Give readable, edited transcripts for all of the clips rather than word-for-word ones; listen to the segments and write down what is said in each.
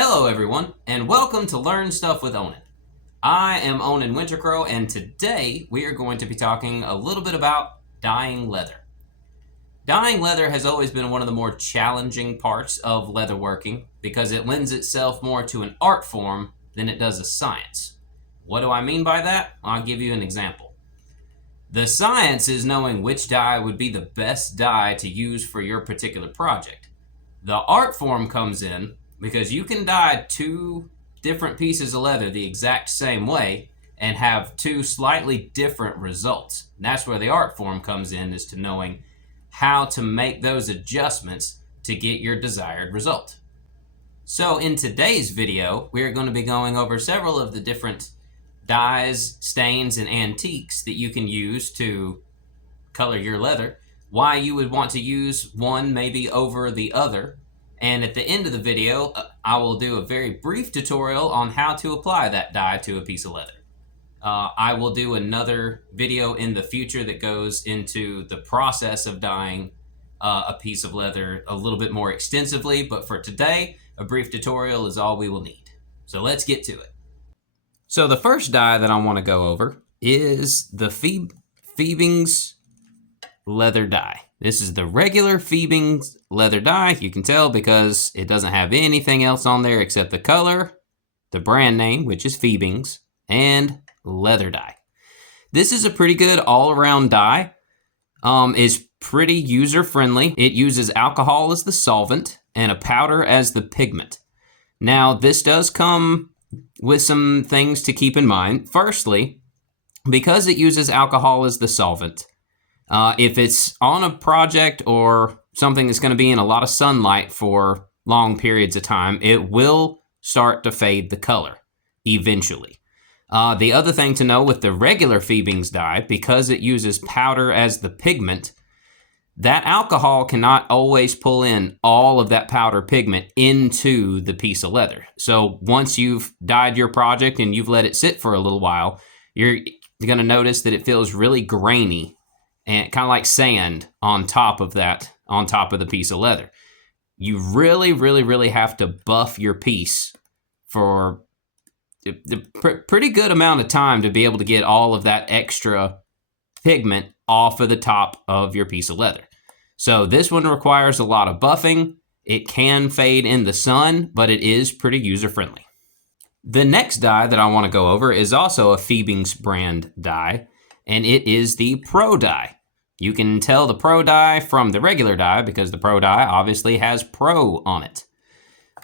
Hello everyone, and welcome to Learn Stuff with Onen. I am Onen Wintercrow, and today we are going to be talking a little bit about dyeing leather. Dyeing leather has always been one of the more challenging parts of leatherworking because it lends itself more to an art form than it does a science. What do I mean by that? I'll give you an example. The science is knowing which dye would be the best dye to use for your particular project. The art form comes in because you can dye two different pieces of leather the exact same way and have two slightly different results. And that's where the art form comes in, is to knowing how to make those adjustments to get your desired result. So in today's video, we're going to be going over several of the different dyes, stains, and antiques that you can use to color your leather, why you would want to use one maybe over the other, and at the end of the video, I will do a very brief tutorial on how to apply that dye to a piece of leather. I will do another video in the future that goes into the process of dyeing a piece of leather a little bit more extensively, but for today, a brief tutorial is all we will need. So let's get to it. So the first dye that I want to go over is the Fiebing's leather dye. This is the regular Fiebing's leather dye. You can tell because it doesn't have anything else on there except the color, the brand name, which is Fiebing's, and leather dye. This is a pretty good all-around dye. It's pretty user-friendly. It uses alcohol as the solvent and a powder as the pigment. Now, this does come with some things to keep in mind. Firstly, because it uses alcohol as the solvent, if it's on a project or something that's going to be in a lot of sunlight for long periods of time, it will start to fade the color eventually. The other thing to know with the regular Fiebing's dye, because it uses powder as the pigment, that alcohol cannot always pull in all of that powder pigment into the piece of leather. So once you've dyed your project and you've let it sit for a little while, you're going to notice that it feels really grainy and kind of like sand on top of the piece of leather. You really have to buff your piece for a pretty good amount of time to be able to get all of that extra pigment off of the top of your piece of leather. So this one requires a lot of buffing. It can fade in the sun, but it is pretty user-friendly. The next dye that I want to go over is also a Fiebing's brand dye, and it is the Pro dye. You can tell the Pro dye from the regular dye because the Pro dye obviously has Pro on it.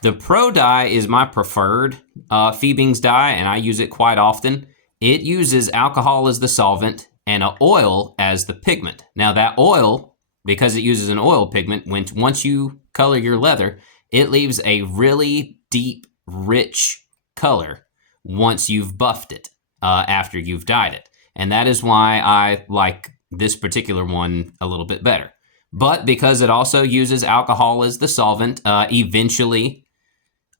The Pro dye is my preferred Fiebing's dye, and I use it quite often. It uses alcohol as the solvent and an oil as the pigment. Now that oil, because it uses an oil pigment, once you color your leather, it leaves a really deep, rich color once you've buffed it after you've dyed it. And that is why I like this particular one a little bit better. But because it also uses alcohol as the solvent, eventually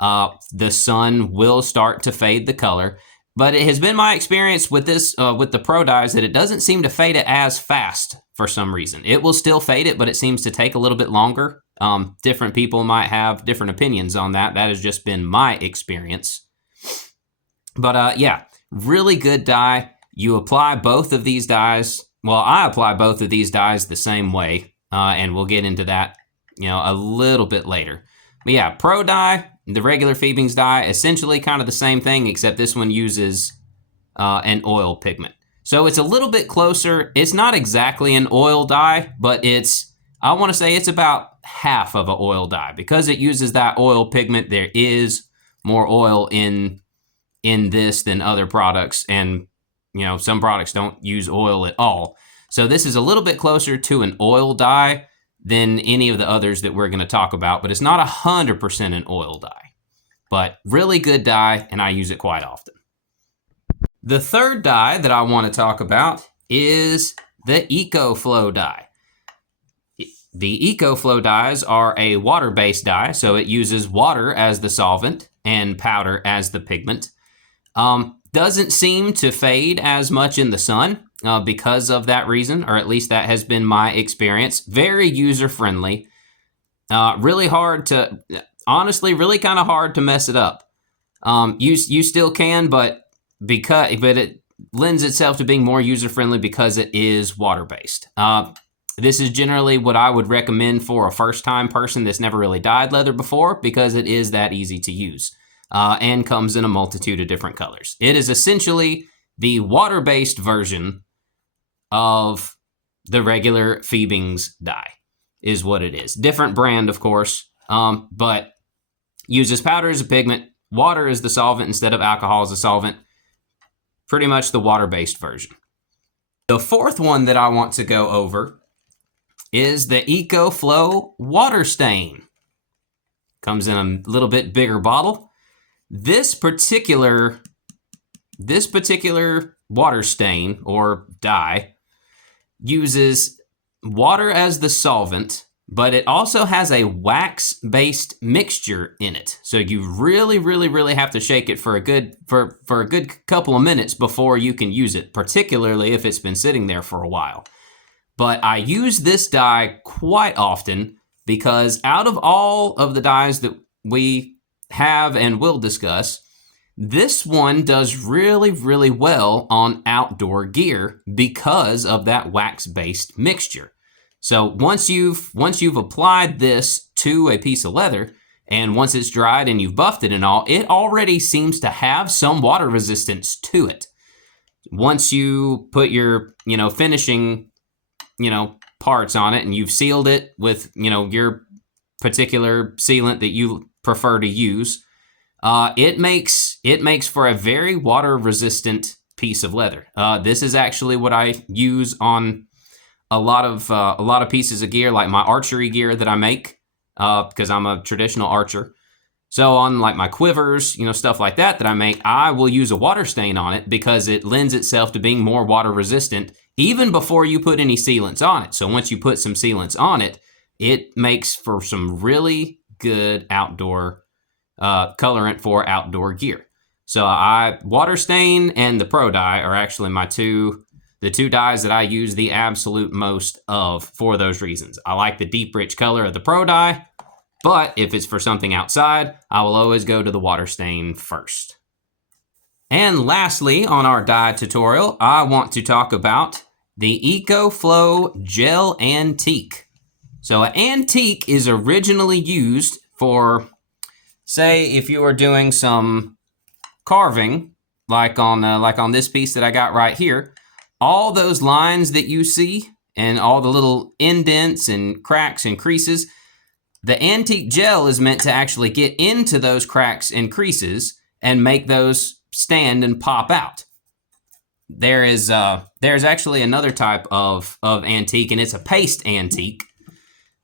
the sun will start to fade the color. But it has been my experience with this, with the Pro dyes, that it doesn't seem to fade it as fast for some reason. It will still fade it, but it seems to take a little bit longer. Different people might have different opinions on that. That has just been my experience. But yeah, really good dye. You apply both of these dyes. Well, I apply both of these dyes the same way, and we'll get into that, a little bit later. But yeah, Pro dye, the regular Fiebing's dye, essentially kind of the same thing, except this one uses an oil pigment. So it's a little bit closer. It's not exactly an oil dye, but I want to say it's about half of an oil dye. Because it uses that oil pigment, there is more oil in this than other products, and some products don't use oil at all. So this is a little bit closer to an oil dye than any of the others that we're going to talk about, but it's not 100% an oil dye. But really good dye, and I use it quite often. The third dye that I want to talk about is the EcoFlow dye. The EcoFlow dyes are a water-based dye, so it uses water as the solvent and powder as the pigment. Doesn't seem to fade as much in the sun because of that reason, or at least that has been my experience. Very user-friendly. Really hard to... honestly really kind of hard to mess it up. You still can, but it lends itself to being more user friendly because it is water based. This is generally what I would recommend for a first time person that's never really dyed leather before, because it is that easy to use and comes in a multitude of different colors. It is essentially the water based version of the regular Phoebing's dye, is what it is. Different brand, of course, but uses powder as a pigment, water as the solvent instead of alcohol as a solvent. Pretty much the water-based version. The fourth one that I want to go over is the EcoFlow Water Stain. Comes in a little bit bigger bottle. This particular water stain or dye uses water as the solvent, but it also has a wax-based mixture in it. So you really have to shake it for a good couple of minutes before you can use it, particularly if it's been sitting there for a while. But I use this dye quite often because out of all of the dyes that we have and will discuss, this one does really well on outdoor gear because of that wax-based mixture. So once you've applied this to a piece of leather, and once it's dried and you've buffed it and all, it already seems to have some water resistance to it. Once you put your, finishing, parts on it and you've sealed it with, your particular sealant that you prefer to use, it makes for a very water resistant piece of leather. This is actually what I use on a lot of pieces of gear, like my archery gear that I make, because I'm a traditional archer. So on like my quivers, stuff like that I make, I will use a water stain on it because it lends itself to being more water resistant even before you put any sealants on it. So once you put some sealants on it, it makes for some really good outdoor colorant for outdoor gear. So water stain and the Pro dye are actually the two dyes that I use the absolute most of for those reasons. I like the deep, rich color of the Pro dye, but if it's for something outside, I will always go to the water stain first. And lastly, on our dye tutorial, I want to talk about the EcoFlow Gel Antique. So an antique is originally used for, say, if you are doing some carving, like on this piece that I got right here. All those lines that you see and all the little indents and cracks and creases, the antique gel is meant to actually get into those cracks and creases and make those stand and pop out. There's actually another type of antique, and it's a paste antique.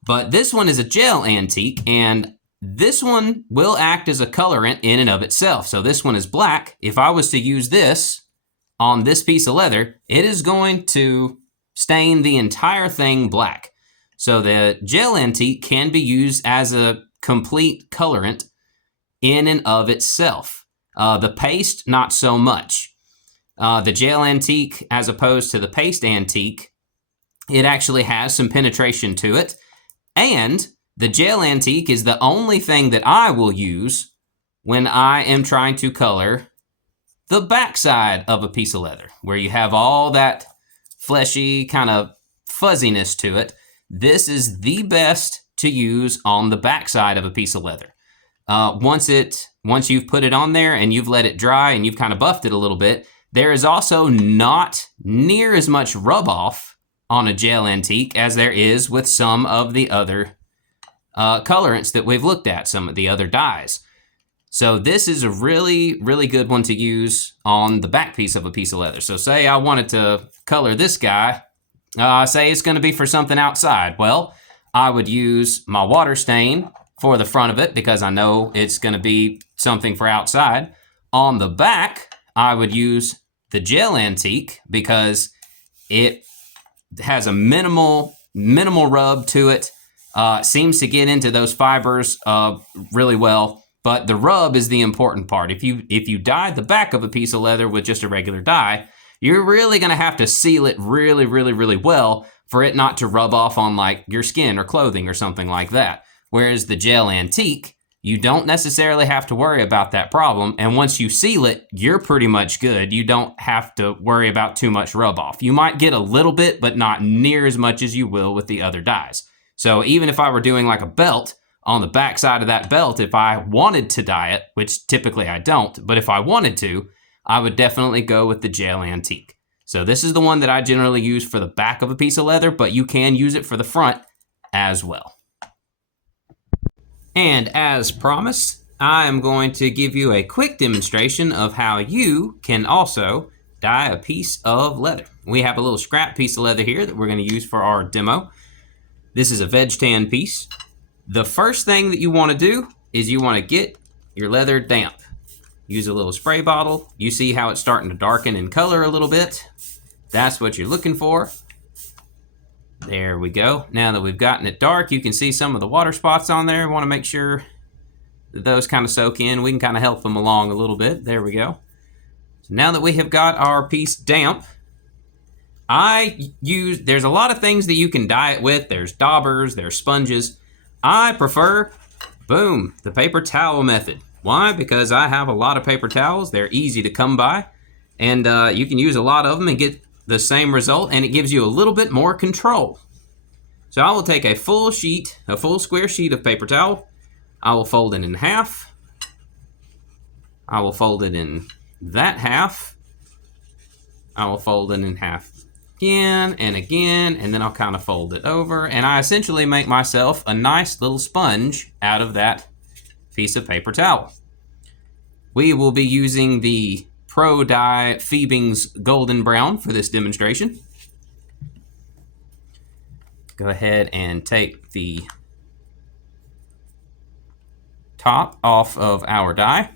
But this one is a gel antique, and this one will act as a colorant in and of itself. So this one is black. If I was to use this on this piece of leather, it is going to stain the entire thing black. So the gel antique can be used as a complete colorant in and of itself. The paste, not so much. The gel antique, as opposed to the paste antique, it actually has some penetration to it. And the gel antique is the only thing that I will use when I am trying to color the backside of a piece of leather, where you have all that fleshy kind of fuzziness to it. This is the best to use on the backside of a piece of leather. Once you've put it on there and you've let it dry and you've kind of buffed it a little bit, there is also not near as much rub off on a gel antique as there is with some of the other colorants that we've looked at, some of the other dyes. So this is a really good one to use on the back piece of a piece of leather. So say I wanted to color this guy, say it's gonna be for something outside. Well, I would use my water stain for the front of it because I know it's gonna be something for outside. On the back, I would use the gel antique because it has a minimal rub to it. Seems to get into those fibers really well. But the rub is the important part. If you dye the back of a piece of leather with just a regular dye, you're really gonna have to seal it really well for it not to rub off on like your skin or clothing or something like that. Whereas the gel antique, you don't necessarily have to worry about that problem. And once you seal it, you're pretty much good. You don't have to worry about too much rub off. You might get a little bit, but not near as much as you will with the other dyes. So even if I were doing like a belt, on the back side of that belt, if I wanted to dye it, which typically I don't, but if I wanted to, I would definitely go with the gel antique. So this is the one that I generally use for the back of a piece of leather, but you can use it for the front as well. And as promised, I am going to give you a quick demonstration of how you can also dye a piece of leather. We have a little scrap piece of leather here that we're going to use for our demo. This is a veg tan piece. The first thing that you want to do is you want to get your leather damp. Use a little spray bottle. You see how it's starting to darken in color a little bit. That's what you're looking for. There we go. Now that we've gotten it dark, you can see some of the water spots on there. We want to make sure that those kind of soak in. We can kind of help them along a little bit. There we go. So now that we have got our piece damp, there's a lot of things that you can dye it with. There's daubers, there's sponges. I prefer, boom, the paper towel method. Why? Because I have a lot of paper towels. They're easy to come by, and you can use a lot of them and get the same result, and it gives you a little bit more control. So I will take a full square sheet of paper towel. I will fold it in half. I will fold it in that half. I will fold it in half again and again, and then I'll kind of fold it over, and I essentially make myself a nice little sponge out of that piece of paper towel. We will be using the Pro Dye Phoebing's Golden Brown for this demonstration. Go ahead and take the top off of our dye.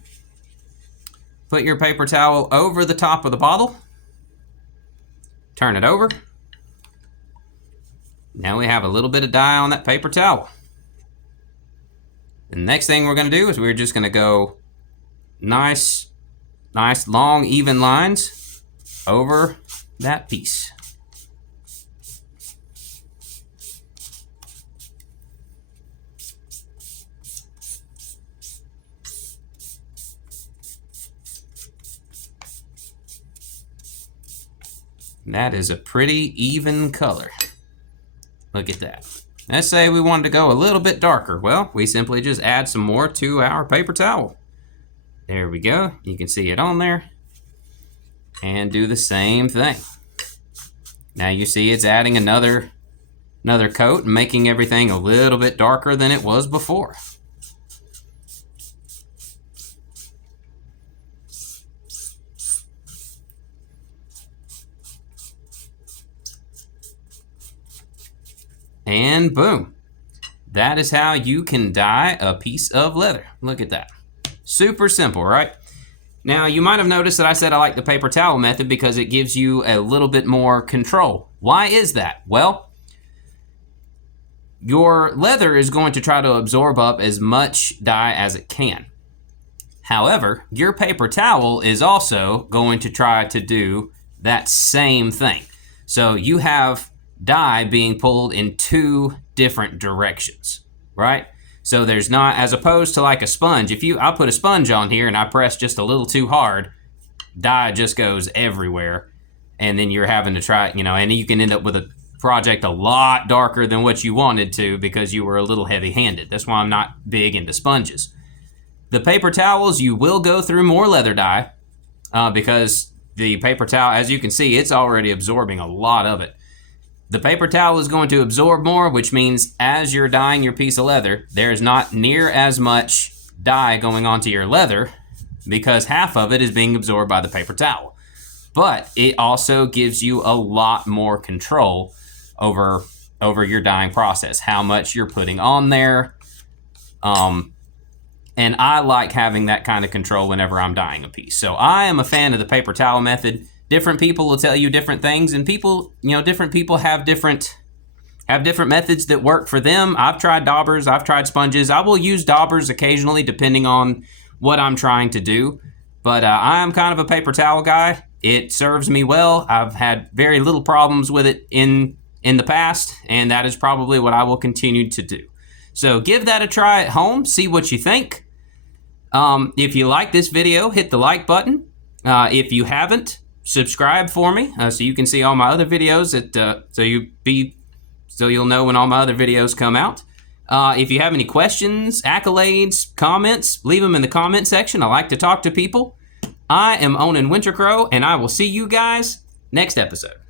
Put your paper towel over the top of the bottle. Turn it over. Now we have a little bit of dye on that paper towel. The next thing we're going to do is we're just going to go nice long even lines over that piece. That is a pretty even color. Look at that. Let's say we wanted to go a little bit darker. Well, we simply just add some more to our paper towel. There we go. You can see it on there. And do the same thing. Now you see it's adding another coat and making everything a little bit darker than it was before. And boom. That is how you can dye a piece of leather. Look at that. Super simple, right? Now, you might have noticed that I said I like the paper towel method because it gives you a little bit more control. Why is that? Well, your leather is going to try to absorb up as much dye as it can. However, your paper towel is also going to try to do that same thing. So you have dye being pulled in two different directions, right? So there's not, as opposed to like a sponge, I put a sponge on here and I press just a little too hard, dye just goes everywhere. And then you're having to try, and you can end up with a project a lot darker than what you wanted to because you were a little heavy-handed. That's why I'm not big into sponges. The paper towels, you will go through more leather dye because the paper towel, as you can see, it's already absorbing a lot of it. The paper towel is going to absorb more, which means as you're dyeing your piece of leather, there's not near as much dye going onto your leather because half of it is being absorbed by the paper towel. But it also gives you a lot more control over your dyeing process, how much you're putting on there. And I like having that kind of control whenever I'm dyeing a piece. So I am a fan of the paper towel method. Different people will tell you different things, and different people have different methods that work for them. I've tried daubers, I've tried sponges. I will use daubers occasionally depending on what I'm trying to do. But I'm kind of a paper towel guy. It serves me well. I've had very little problems with it in the past, and that is probably what I will continue to do. So give that a try at home, see what you think. If you like this video, hit the like button. If you haven't, subscribe for me so you can see all my other videos. So you'll know when all my other videos come out. If you have any questions, accolades, comments, leave them in the comment section. I like to talk to people. I am Onen Wintercrow, and I will see you guys next episode.